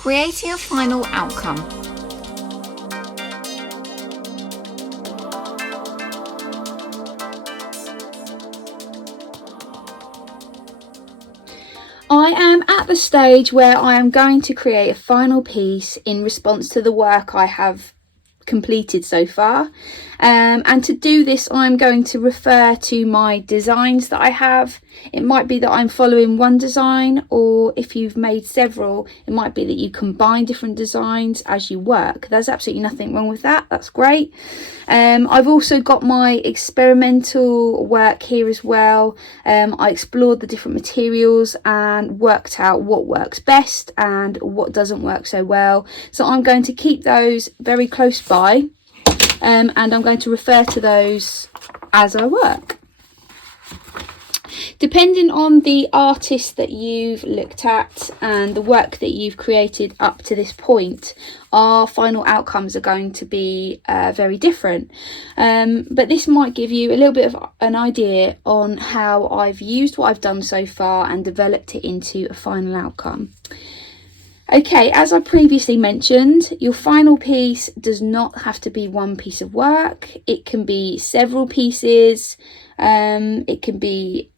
Creating a final outcome. I am at the stage where I am going to create a final piece in response to the work I have completed so far, and to do this I'm going to refer to my designs that I have. It might be that I'm following one design, or if you've made several, it might be that you combine different designs as you work. There's absolutely nothing wrong with that. That's great. I've also got my experimental work here as well. I explored the different materials and worked out what works best and what doesn't work so well. So I'm going to keep those very close by, and I'm going to refer to those as I work. Depending on the artist that you've looked at and the work that you've created up to this point, our final outcomes are going to be very different. But this might give you a little bit of an idea on how I've used what I've done so far and developed it into a final outcome. Okay, as I previously mentioned, your final piece does not have to be one piece of work. It can be several pieces. It can be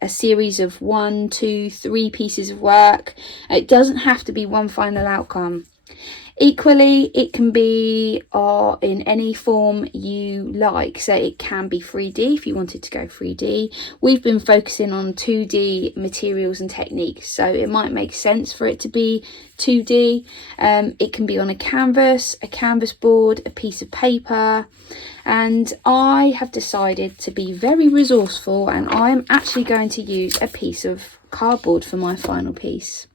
a series of 1, 2, 3 pieces of work. It doesn't have to be one final outcome. Equally, it can be in any form you like. So it can be 3D if you wanted to go 3D. We've been focusing on 2D materials and techniques, so it might make sense for it to be 2D. It can be on a canvas board, a piece of paper. And I have decided to be very resourceful, and I'm actually going to use a piece of cardboard for my final piece.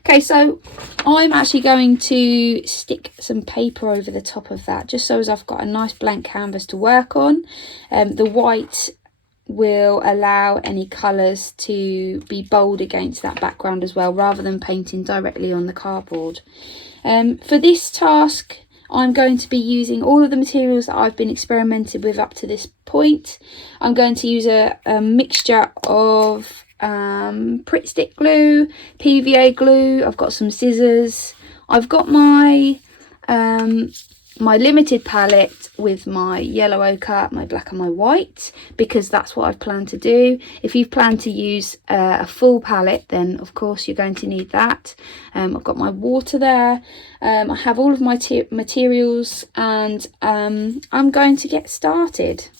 Okay, so I'm actually going to stick some paper over the top of that, just so as I've got a nice blank canvas to work on. The white will allow any colours to be bold against that background as well, rather than painting directly on the cardboard. For this task, I'm going to be using all of the materials that I've been experimenting with up to this point. I'm going to use a mixture of Pritt Stick glue, PVA glue. I've got some scissors. I've got my my limited palette with my yellow ochre, my black and my white, because that's what I've planned to do. If you've planned to use a full palette, then of course you're going to need that. I've got my water there. I have all of my materials, and I'm going to get started.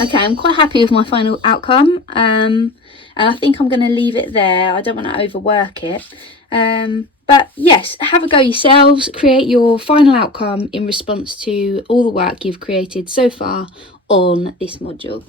Okay, I'm quite happy with my final outcome, and I think I'm going to leave it there. I don't want to overwork it. But yes, have a go yourselves, create your final outcome in response to all the work you've created so far on this module.